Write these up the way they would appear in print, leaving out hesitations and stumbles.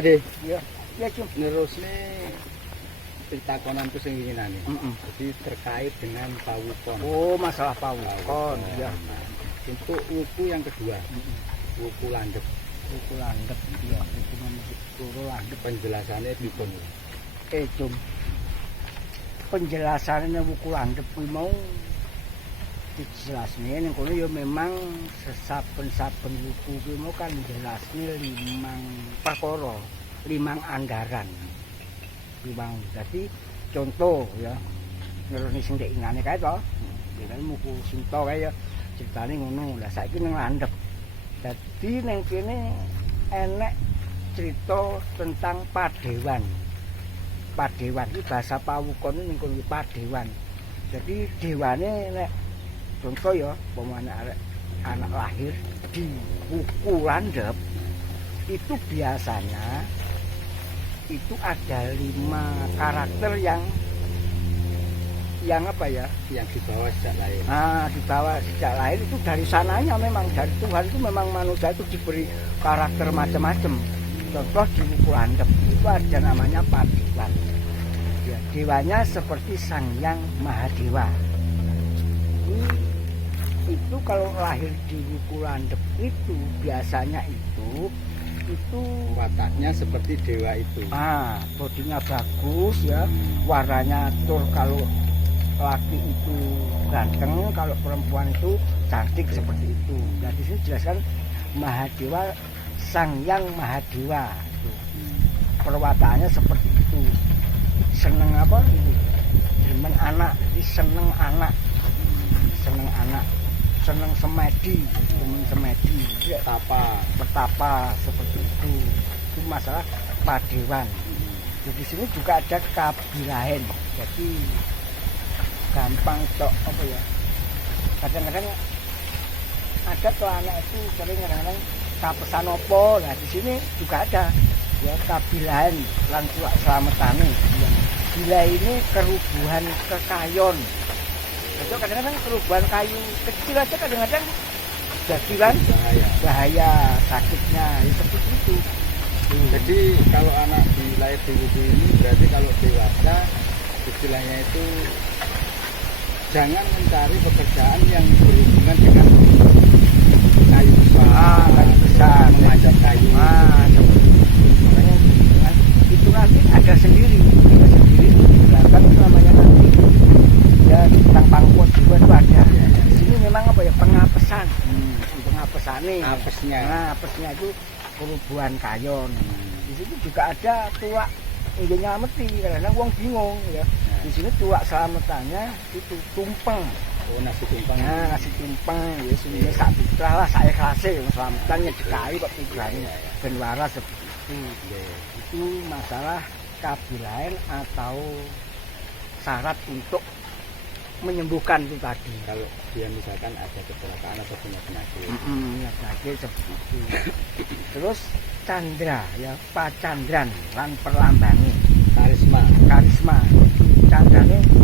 Pak De. Ya. Ya, Cum. Nerusne pitakonanku sing winginane. Jadi terkait dengan pawukon. Oh, masalah pawukon. Ya. Untuk wuku yang kedua. Wuku landhep. Wuku landhep. Ya, wuku turu landhep. Penjelasannya pripun? Cum. Penjelasannya wuku landhep kuwi mau dijelasne ning kono ya memang saben-saben wuku kuwi mau kan jelasne 5 perkara, 5 anggaran. Jadi contoh ya ngerone sing ndek ingane kae to. Dene wuku Sinta kae ya ceritane ngono. Lah saiki ning landhep. Dadi ning kene enek cerita tentang padewan. Padewan iki bahasa pawukon ning kono padewan. Jadi dewane nek contoh ya, pemana anak lahir di wuku landhep itu biasanya itu ada 5 karakter yang apa ya? Yang dibawa sejak lahir. Dibawa sejak lahir itu dari sananya memang dari Tuhan itu memang manusia itu diberi karakter macam-macam. Contoh di wuku landhep itu ada namanya padewan. Ya, dewanya seperti Sang Hyang Mahadewa. Itu kalau lahir di wuku landhep itu biasanya itu wataknya seperti dewa itu. Bodinya bagus ya, warnanya tur, kalau laki itu ganteng, kalau perempuan itu cantik seperti itu. Nah, di sini jelaskan Mahadewa, Sang Hyang Mahadewa itu. Perwataannya seperti itu. Seneng apa? Demen anak, jadi seneng anak. Seneng semedi, temen semedi, bertapa seperti itu. Itu masalah padewan. Di sini juga ada kabilahen. Jadi gampang tok apa ya? Kadang-kadang ada tuh anak itu sering kadang-kadang kapesan opo. Nah di sini juga ada ya kabilahen lan slametane. Ya. Bila ini kerubuhan kekayon. Jadi kadang-kadang perubahan kayu kecil aja kadang-kadang jadikan bahaya sakitnya seperti itu. Jadi kalau anak lahir di wuku ini berarti kalau dewasa istilahnya itu jangan mencari pekerjaan yang berhubungan dengan kayu besar, memanjat kayu. Makanya itu nanti ada sendiri belakang namanya nanti. Ya tentang pangkuan jiwa itu ada. Di sini memang apa ya pengapesan. Pengapesan nih. Apesnya itu perubuhan kayon. Di sini juga ada tuak inggih nyameti karena wong bingung ya. Di sini tuak selametannya itu tumpeng. Nasi tumpeng. Nasi tumpeng ya sini sak fitrah lah sak ikhlase selametannya dikai kok pikirannya ben waras seperti itu. Itu masalah kabilahen atau syarat untuk menyembuhkan itu tadi. Kalau dia misalkan ada kecelakaan atau punya penyakit. Penyakit seperti itu. Terus candra ya, pacandran lan perlambange. Karisma. Candrane itu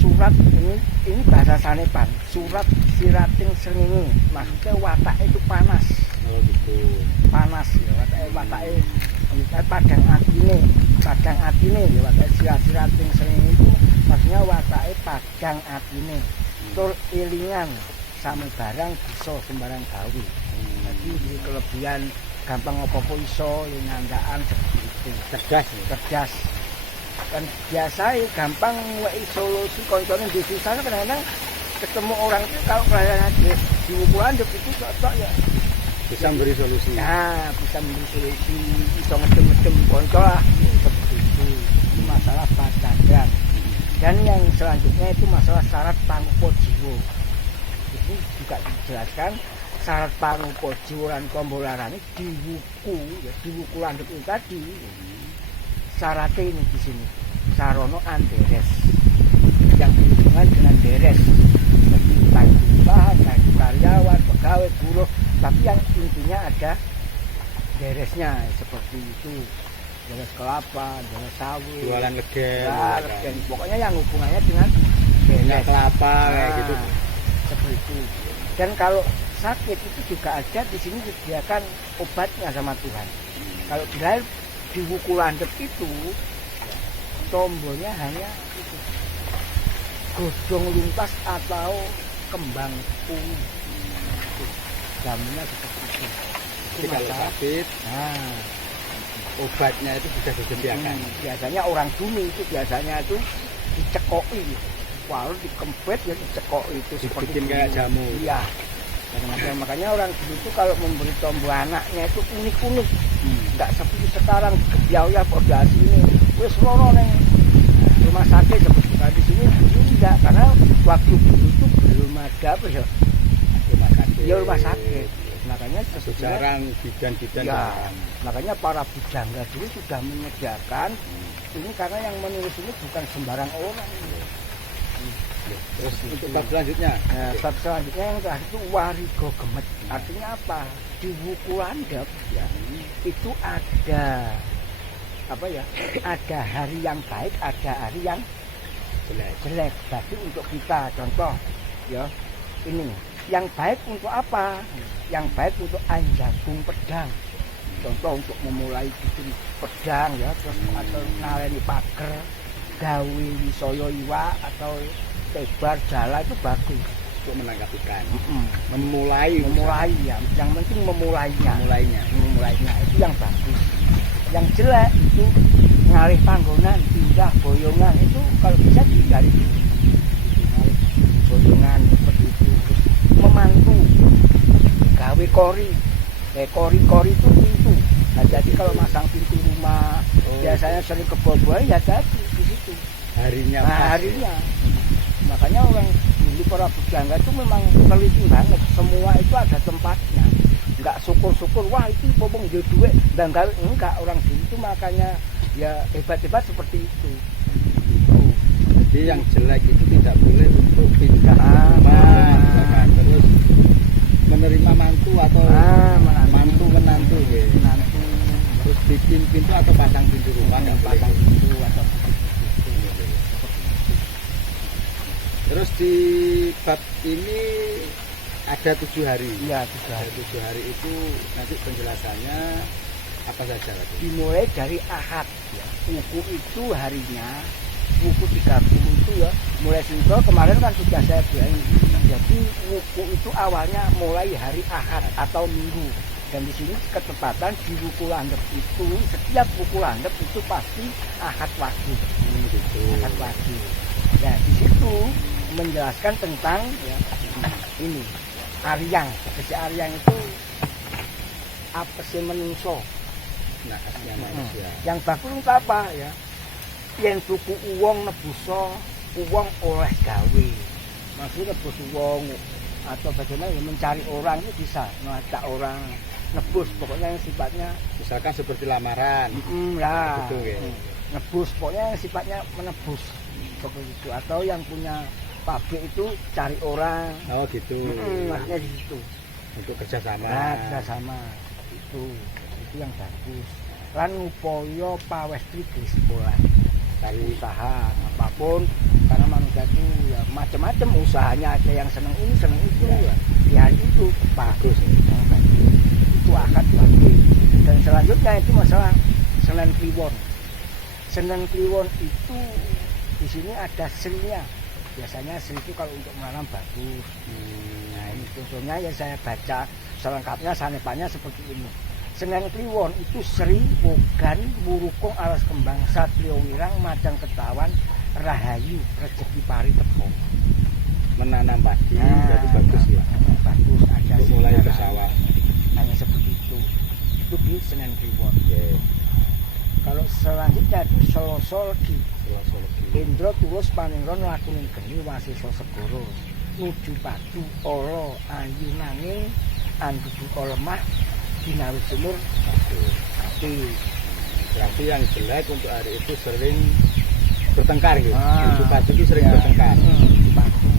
surat ini bahasa Sanepan. Surat sirating srengenge. Maksudnya watak itu panas. Oh gitu. Panas ya, watake padang atine ya watak sirating srengenge itu maksudnya watake padang atine. Tur ilingan sami barang bisa sembarang gawe. Jadi di kelebihan gampang apa-apa iso nyandakan seperti itu. Cerdas. Dan biasa gampang ngweki solusi koncone di susah kadang-kadang ketemu orang itu kalau kelayanan di wuku landhep itu cocok ya bisa memberi solusi. Bisa memberi solusi, bisa ngedem-ngedem konco lah seperti itu. Itu masalah pacandran. Dan yang selanjutnya itu masalah syarat pangrupa jiwa. Itu juga dijelaskan syarat pangrupa jiwa lan kombolarane di wuku landhep itu tadi. Syaratnya ini di sini sarono anderes yang berhubungan dengan deres seperti kayu bahan, kayu karyawan, pegawai, buruh, tapi yang intinya ada deresnya seperti itu, deres kelapa, deres sawit, jualan legen, pokoknya yang hubungannya dengan minyak kelapa kayak gitu seperti itu. Dan kalau sakit itu juga ada di sini disediakan obatnya sama Tuhan. Kalau di Wuku Landep itu tombolnya hanya itu godong luntas atau kembang ungu. Jamunya seperti itu. Jadi kalau sakit, Nah, obatnya itu sudah disediakan. biasanya orang dulu itu biasanya itu dicekoi. Walau dikempet ya dicekoi itu seperti Dibikin kayak jamu. Iya. Makanya orang dulu itu kalau memberi tombol anaknya itu unik-unik. Enggak seperti sekarang kebiaya pada sini. Wis rono neng rumah sakit seperti di sini enggak, karena waktu dulu itu belum ada apa ya? Rumah sakit. Ya rumah sakit. Makanya Jarang bidan-bidan. ya, makanya para bujangga dulu sudah menyediakan ini karena yang menulis ini bukan sembarang orang. Terus untuk bab selanjutnya. Nah, bab selanjutnya yang terakhir itu warigo gemet. Artinya apa? Di Wuku Landep ya, itu ada apa ya? Ada hari yang baik, ada hari yang jelek. Jadi untuk kita contoh ya, ini yang baik untuk apa? Yang baik untuk anjagung pedang. Contoh untuk memulai bikin pedang ya, terus atau naleni pager, gawe wisaya iwak atau tebar jala itu bagus untuk menangkap ikan. Memulai ya, yang penting memulainya itu yang bagus. Yang jelek itu ngalih panggonan, pindah boyongan itu kalau bisa dihindari. Ngalih boyongan seperti itu. Terus memantu, gawe kori, kori itu pintu. Nah jadi kalau masang pintu rumah biasanya sering kebobolan ya jadi di situ. Harinya. Makanya orang dulu para bujangga itu memang teliti banget. Semua itu ada tempatnya. Enggak syukur-syukur wah itu bobong dia duit dan enggak orang dulu itu makanya ya hebat-hebat seperti itu. Jadi yang jelek itu tidak boleh untuk pindah rumah, terus menerima mantu atau menantu ya. Terus bikin pintu atau pasang pintu rumah nggak pasang pintu atau terus di bab ini ada 7 hari. Iya, 7 hari. 7 hari itu nanti penjelasannya apa saja lagi? Dimulai dari Ahad ya. Wuku itu harinya Wuku 30 itu ya mulai Sinto kemarin kan sudah saya bilang. Jadi Wuku itu awalnya mulai hari Ahad atau Minggu. Dan di sini ketepatan di Wuku Landep itu setiap Wuku Landep itu pasti Ahad wajib. Gitu. Ahad wajib. Ya di situ menjelaskan tentang ya ini Aryang. Tegese Aryang itu apa sih menungso? Nah, aslinya manusia. Yang bagus untuk apa ya? Yen tuku uang nebuso, uang oleh gawe. Maksudnya nebus uang atau bagaimana ya mencari orang itu bisa, melacak orang, nebus pokoknya yang sifatnya misalkan seperti lamaran. Lah. Gitu, ya. Nebus pokoknya yang sifatnya menebus seperti itu atau yang punya pabrik itu cari orang. Oh gitu. Maksudnya di situ. Untuk kerjasama. Nah, kerjasama itu yang bagus. Lan upaya pawestri sekolah. Cari usaha apapun karena manusia itu ya macam-macam usahanya, ada yang senang ini senang itu ya. Ya itu bagus. Itu akad bagus. Dan selanjutnya itu masalah Senen Kliwon. Senen Kliwon itu di sini ada seninya. Biasanya seni itu kalau untuk menanam bagus. Nah ini contohnya yang saya baca selengkapnya sanepannya seperti ini. Senen Kliwon itu Sri Wogan Murukung alas kembang Satrio Wirang Macang Ketawan Rahayu rezeki pari teko. Menanam padi jadi bagus ya. Bagus ada untuk mulai ke sawah. Hanya seperti itu. Itu di Senen Kliwon. Okay. Kalau selanjutnya itu Solosologi. Indra tulus paningron lakuning geni wasisa segara nuju padu ala ayu nanging anduduka lemah dinawi sumur ati. Berarti yang jelek untuk hari itu sering bertengkar gitu. Nuju padu itu sering bertengkar.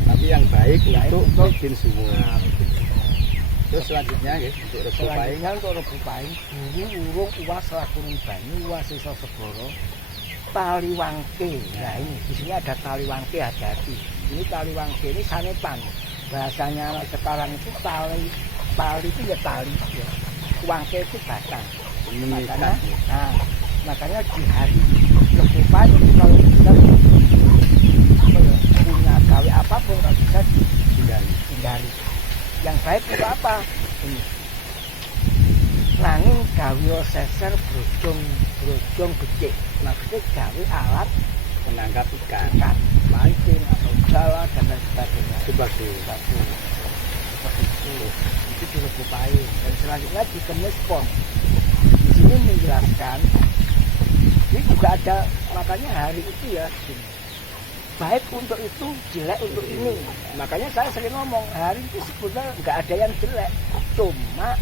Tapi yang baik untuk bikin sumur. Terus selanjutnya ya untuk Rebu Paing. Untuk Rebu Paing buru urung uwas lakuning banyu wasisa segara tali wangke. Nah ini di sini ada tali wangke, hati-hati. Ini tali wangke ini sanepan. Bahasanya sekarang itu tali tali itu ya tali ya. Uangnya itu batang. Mengikat. Makanya di hari lebaran itu kalau kita punya gawe apapun nggak bisa dihindari. Yang baik itu apa? Ini. Nanging gawe seser brojong becik. Maksudnya gawe alat Menangkap ikan. mancing atau jala dan lain sebagainya. Sebagai Seperti itu dilebupai. Dan selanjutnya dikemis pon. Di sini menjelaskan ini juga ada, makanya hari itu ya baik untuk itu, jelek untuk ini. Makanya saya sering ngomong hari itu sebetulnya nggak ada yang jelek, cuma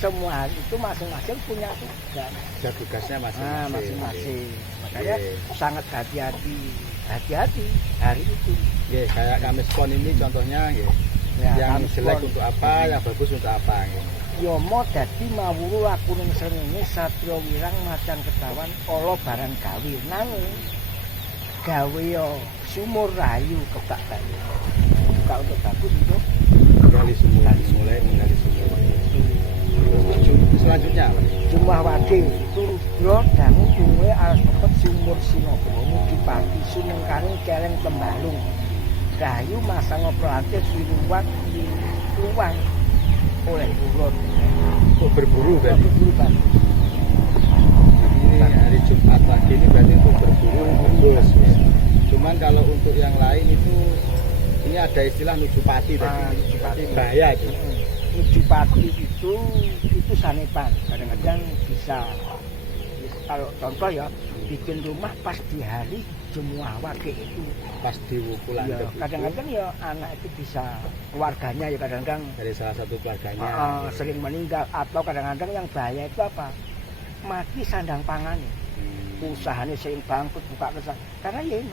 semua hari itu masing-masing punya tugas. ada tugasnya masing-masing. Masing-masing. Makanya sangat hati-hati hari itu. Kayak Kamis Pon ini contohnya yang Kamis jelek Pon. untuk apa, yang bagus untuk apa. Yomo dadi mawuru lakuning srengenge satya wirang macan ketahuan ala barang gawe nanging gawe yo sumur rayu kebak bayu. Buka untuk bagus untuk Menggali sumur, mulai menggali sumur. Terus selanjutnya apa? jumlah wade turubro dangu tungwe alas pepet sumur sinobro mugi pati sumengkaring keleng tembalung rayu masang operante siluwang oleh ulun. Untuk berburu kan? Berburu bagus. Ini hari Jumat pagi ini berarti untuk berburu bagus. Cuman kalau untuk yang lain itu ini ada istilah nujupati tadi. Nujupati. Bahaya itu. Nujupati itu sanepan. Kadang-kadang bisa kalau contoh ya bikin rumah pas di hari Jumuah Wage itu. Pas di wukulan Ya, kadang-kadang ya anak itu bisa keluarganya ya kadang-kadang dari salah satu keluarganya. sering meninggal atau kadang-kadang yang bahaya itu apa? Mati sandang pangannya. Usahanya sering bangkrut buka kesah. Karena ya ini.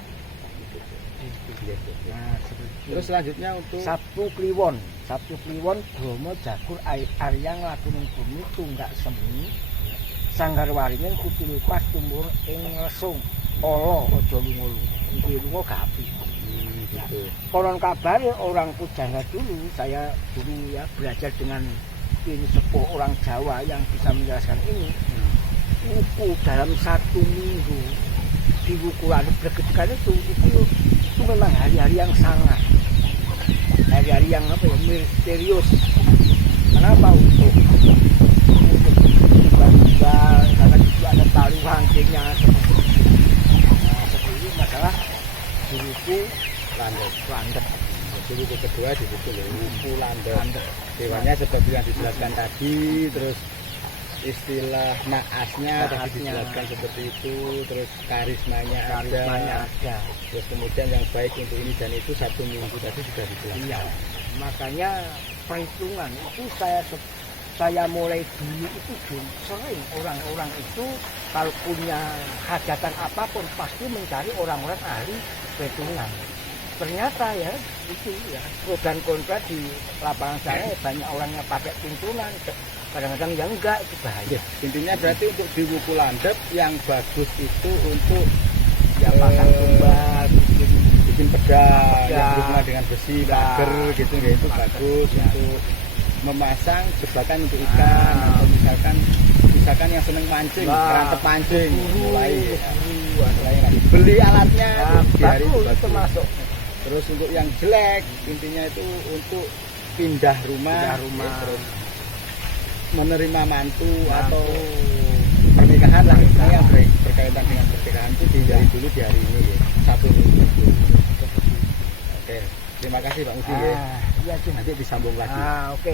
Nah, Terus selanjutnya untuk Sabtu Kliwon Bromo Jagur Aryang lakuning bumi tunggak semi sanggar waringin kutilupas tumur ing lesung ala aja lunga-lunga iki lunga gapi. gitu. Konon kabar orang Pujangga dulu, saya dulu ya belajar dengan ini sepuh orang Jawa yang bisa menjelaskan ini. Wuku dalam 1 minggu di wukulan berketikan itu memang hari-hari yang sangat hari-hari yang apa ya misterius. Kenapa untuk bangga karena itu ada tali rangkainya seperti itu masalah di wuku landep. Jadi itu kedua di situ loh, wuku landep. Dewannya seperti yang dijelaskan tadi, terus istilah naasnya tadi dijelaskan seperti itu, terus karismanya ada. Terus kemudian yang baik untuk ini dan itu 1 minggu tadi sudah dijelaskan. Iya, makanya perhitungan itu saya mulai dulu itu sering orang-orang itu kalau punya hajatan apapun pasti mencari orang-orang ahli perhitungan. Ternyata ya itu ya pro dan kontra di lapangan saya banyak orangnya pakai tuntunan, kadang-kadang yang enggak itu bahaya. Intinya berarti untuk di wuku landep yang bagus itu untuk Ya pasang tumbal, bikin pedang yang berhubungan dengan besi, pagar gitu ya, itu bagus ya. untuk memasang jebakan untuk ikan atau misalkan yang seneng mancing, kerantep pancing mulai beli alatnya di hari itu bagus termasuk. Terus untuk yang jelek intinya itu untuk pindah rumah. Terus menerima mantu atau pernikahan lah misalnya yang berkaitan dengan pernikahan itu dihindari dulu di hari ini ya, 1 minggu. Oke, terima kasih Pak Mudi ya. Iya, Nanti disambung lagi. oke.